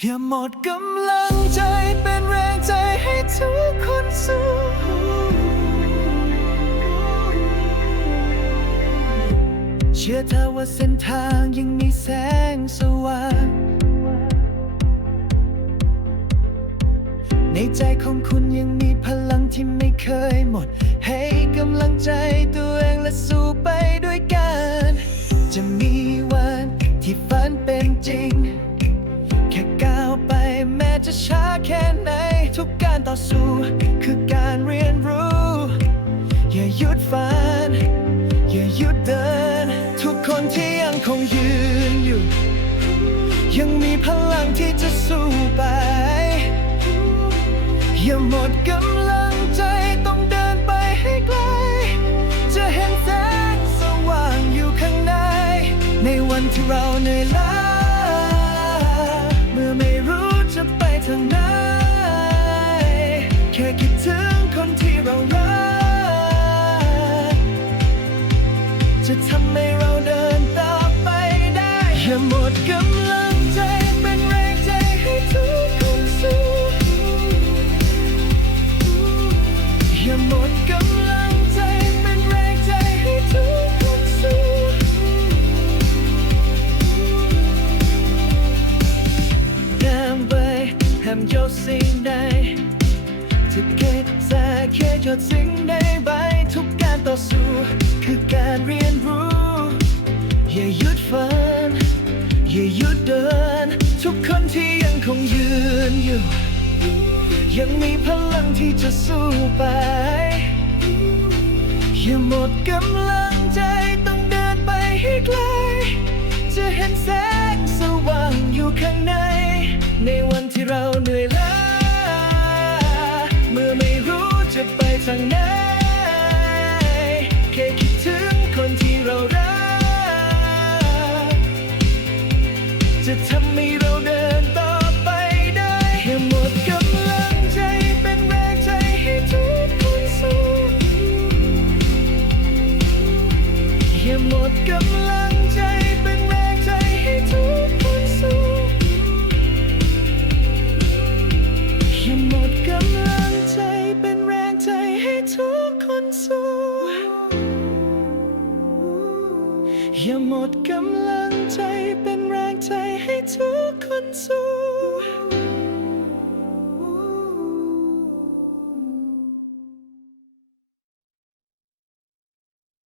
อย่าหมดกำลังใจเป็นแรงใจให้ทุกคนสู้เชื่อเธอว่าเส้นทางยังมีแสงสว่าง ในใจของคุณยังมีพลังที่ไม่เคยหมด ให้กำลังใจตัวเองและสู้ไปด้วยกัน จะมีวันที่ฝันเป็นจริง สู้คือการเรียนรู้ อย่าหยุดฝัน อย่าหยุดเดิน ทุกคนที่ยังคงยืนอยู่ ยังมีพลังที่จะสู้ไป อย่าหมดกำลังใจต้องเดินไปให้ไกล จะเห็นแสงสว่างอยู่ข้างใน ในวันที่เราเหนื่อยล้า Never ham cho xin đây จะเกิดจากแค่หยดสิ่งใดไปทุกการต่อสู้คือการเรียนรู้ อย่าหยุดฝัน อย่าหยุดเดิน ทุกคนที่ยังคงยืนอยู่ ยังมีพลังที่จะสู้ไป อย่าหมดกำลังางไหนแค่คิดถึงคนที่เรารัก จะทำให้เราเดินต่อไปได้อย่าหมดกำลังใจเป็นแรงใจให้ทุกคนสู้อย่าหมดกำลัง อย่าหมดกำลังใจเป็นแรงใจให้ทุกคนสู้